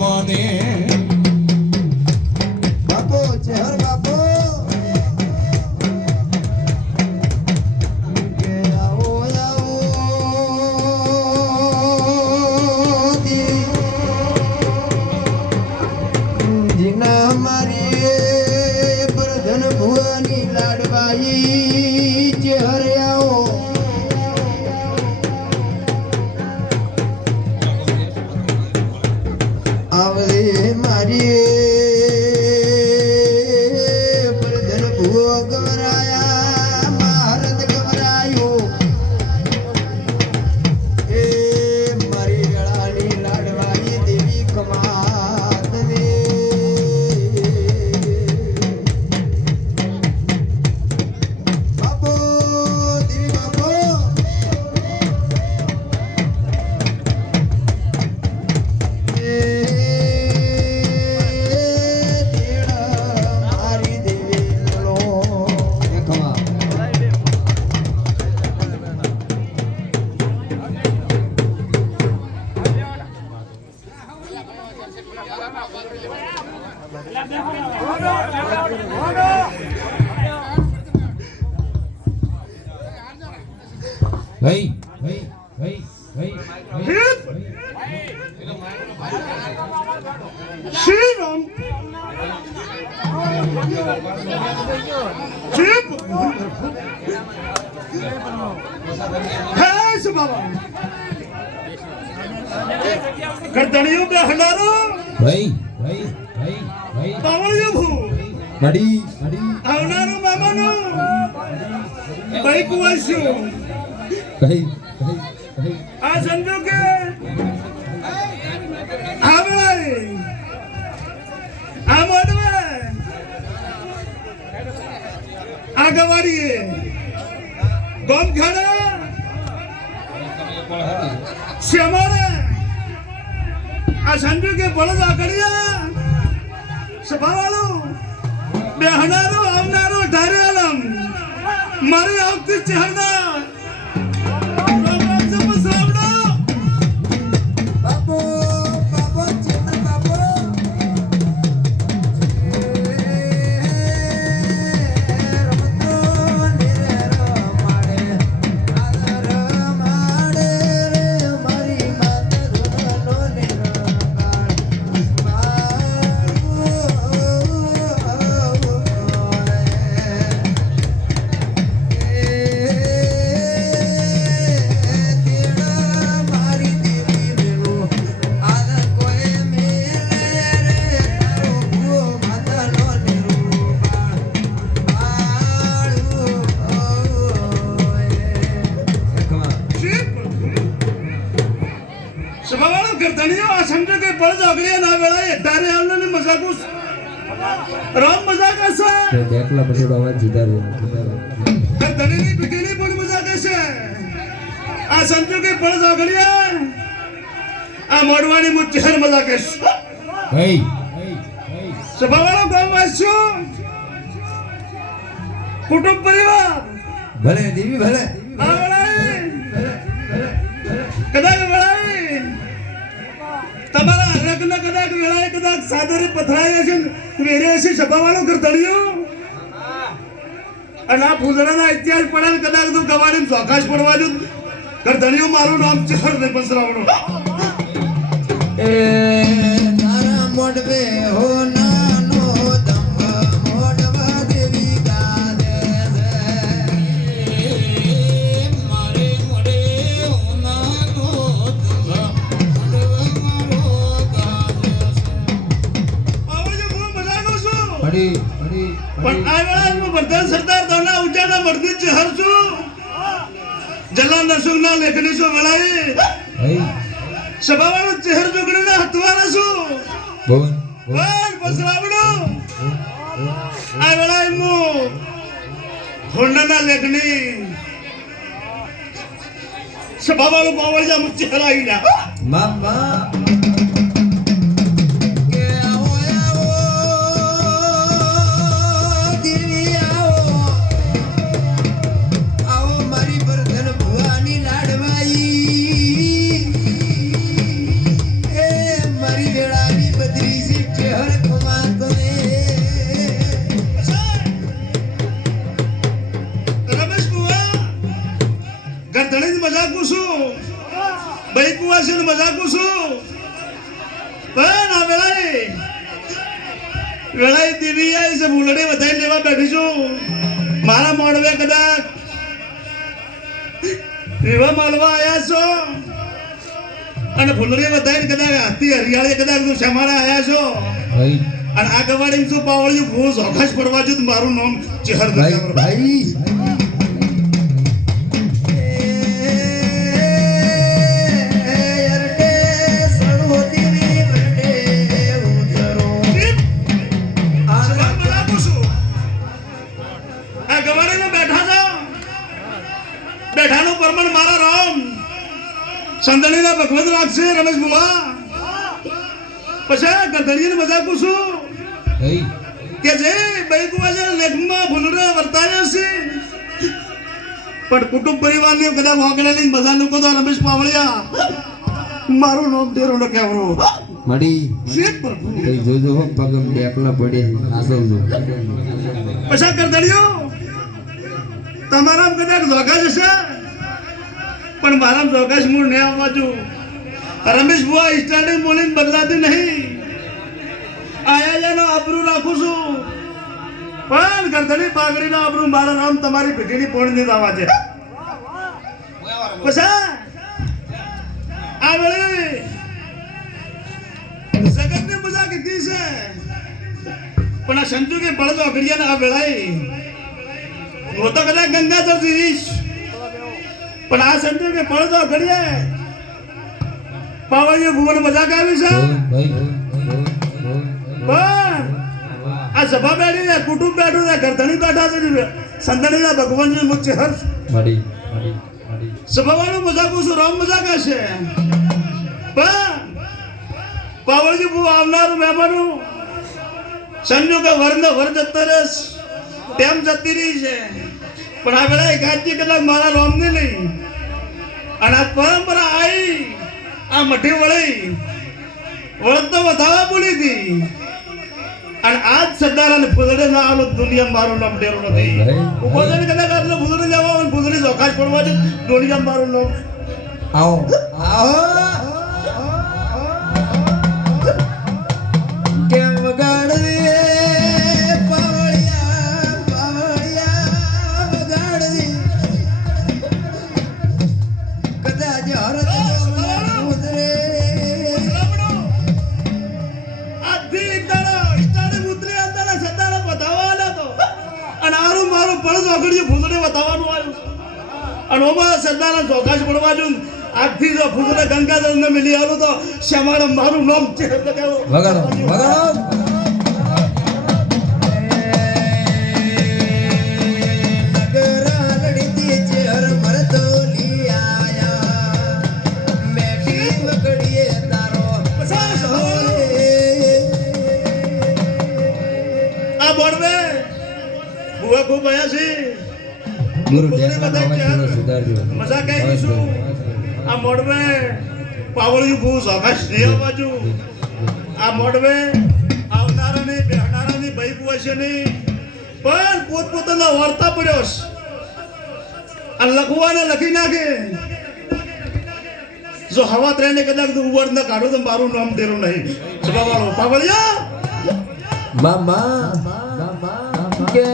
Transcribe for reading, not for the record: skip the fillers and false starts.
મને બાપો ચહેર બાપો કે આવો આવો જીના મારી પ્રધન ભુવાની લાડવાઈ ચહેર આવો આવલે મારી પ્રધન ભુવો ગવરાયા મહારત ગવરાયો એ મારી વેળાની લાડવાઈ દેવી કમાત દે બાપો દેવી બાપો ભાઈ ભાઈ ભાઈ ભાઈ શ્રી રામ ચીપ હે બાબા ગરદણીઓ બે હલારો ભાઈ ભાઈ ભાઈ ભાઈ પાવળિયો ભૂ મડી મડી આવનારો મામાનો ભાઈ કુવાસ્યો કઈ કઈ કઈ આ સમજો કે આવળાય આ મોડવે આ ગવાડીએ ગોમ ખાડા શ્યામારે આ સમજો કે બળદ આકડિયા સભાવાળો બેહનારો આવનારો ધારે આલમ મારી આવતી ચહેરના બાપો બાપો ચેતન બાપો રમતો નિર માડે આદર માડે રે મારી માત ધૂનો નિરકાળ મારી દેવી રેવો આદર કોઈ મેરે રે તારો ભૂ માતાનો સભાવાળો ગરદણીઓ આ સમજો કે બળદ આકડિયા ના વેળાએ ધારે આલને મજાકો રામ મજાક હશે દેખલા પછી અવાજ જીતા ગરદણીની પીટીની પણ મજાક હશે આ સમજો કે બળદ આકડિયા આ મોડવાની મુ ચહેર મજાક હશે ભાઈ સભાવાળો ગામવાસીઓ કુટુંબ પરિવાર ભલે દેવી ભલે આ વેળાએ કદાચ વેળાએ તમારા લગ્ન કદાચ વેળાએ કદાચ સાદરે પથરાયા છે વેરે હશે સભાવાળો ગરદણીઓ અને આ ફૂલડાના ઇતિહાસ પડે કદાચ તો ગવાડીને ચોકાશ પડવા જો ગરદણીઓ મારું નામ ચહર ને પસરાવણો એ તારા મોડવે હો નાનો દંભ મોડવા દેવી ગાદે મારે મોડે હો નાનો દંભ મોડવા મારો ગાદે બાબાજી હું મજાનો છું મડી મડી પણ આ વેળા હું બધા સરદાર દોના ઉજાના મર્દી ચહર છું જલા નસુગના લેખની છું વેળાએ ભાઈ સભાવાળો ચહેર જોગણીના હતવાના છું બોલ બોલ પસરાવણો આ વેળાએ હું હોન્ડાના લેખની સભાવાળો પાવળજા મુચ્ચે હરાઈ ના મામા કે આવો આવો દેવી આવો આવો મારી પ્રધન ભુવાની લાડવાઈ એ મારી વેળાની વેળાઈ દેવી આવી છે ફૂલડી વધાઈ લેવા બેઠી છું મારા મોડવે કદાચ એવા માલવા આયા છો અને ફૂલડી વધાઈને કદાચ હાથી હરિયાળી કદાચ તું શમાળા આયા છો ભાઈ અને આ ગવાડી શું પાવળ્યું હું જોખાશ પડવા છું મારું નામ ચહેર ભાઈ ભાઈ બેઠાનું પરમણ મારા રામ સંદણીના ભગવત રાખશે રમેશ બુવા પછી ગધડીને મજાક પૂછું ભાઈ કે જે બૈકુવા છે લેખમાં ભૂલરે વર્તાયા છે પણ કુટુંબ પરિવારની કદાચ વાંકડે લઈને બધા લોકો તો રમેશ પાવળિયા મારું નામ તેરો ન કહેવરો મડી શેઠ પ્રભુ કઈ જોજો હો પગમ બેકલા પડે આસવજો પછી ગધડીઓ તમારા કદાચ જોગા જશે પણ મારા જોગાશ મૂળ નહીં આવવા જો રમેશ બુઆ સ્ટાર્ટિંગ બોલીને બદલાતી નહીં આયા જાનો આબરૂ રાખું છું પણ ગરદડી પાઘડીનો આબરૂ મારા નામ તમારી પેઢીની પોણ નહીં આવવા છે પછી આ વેળે જગતની મજા કીધી છે પણ આ સંજુ કે બળદો અઘડિયાને આ વેળાએ હું તો કદાચ ગંગા જતી રહીશ પણ આ સંજુ કે બળદો અઘડિયા પાવળીએ ભુવન મજાક આવી છે ભાઈ પણ આ સભા બેઠી છે કુટુંબ બેઠું છે ગરધણી બેઠા છે સંતણીના ભગવાનજી મુખ્ય હર્ષ મડી સભાવાળું મજાક છું રામ મજાક હશે પણ પાવળજી ભુ આવનારું મહેમાનું સંજુ કે વર જતો રસ તેમ જતી રહી છે પણ આ વેળા એકાદજી કલાક મારા રોમની નહીં અને આ પરંપરા આવી આ મઠી વળી વળત તો વધાવા બોલી હતી અને આજ સરદાર અને ફૂલડે ના આલો દુનિયા મારું નામ ડેરો નથી ઉભો થઈને કદાચ આટલો ફૂલડે જવા અને ફૂલડે ચોખાશ પડવા છે દુનિયા મારું નામ આવો આવો કેમ વગાડવે પાવળિયા પાવળિયા વગાડવે કદાચ હરત ઉતરે આજથી એક દાડો સ્ટાર્ટિંગ ઉતરી અંદાડા સરદાર બતાવવા આલ્યો તો અને આરું મારું પડસ ઓગળ્યું ફૂલડે બતાવવાનું આવ્યું અને ઓમાં સરદાર ચોખાશ પડવા જો આજથી જો ફૂલડે ગંગાધર ને મિલી આવું તો શ્યામાળ મારું નામ છે એટલે કે વગાડો વગાડો આ બોડવે બુઆ ખૂબ આયા છે ગુરુ દેશના નામે સુધારજો મજા કઈ કીશું આ મોડવે પાવળિયું ભૂ સોખાશ નહીં બાજુ આ મોડવે આવનારાની બેહનારાની ભાઈ બુઆ છે નહીં પણ પોતપોતાના વાર્તા પડ્યો છે આ લખવાને લખી નાખે જો હવા ત્રણે કદાચ ઉવર ન કાઢો તો મારું નામ દેરું નહીં સભાવાળો પાવળિયા મામા કે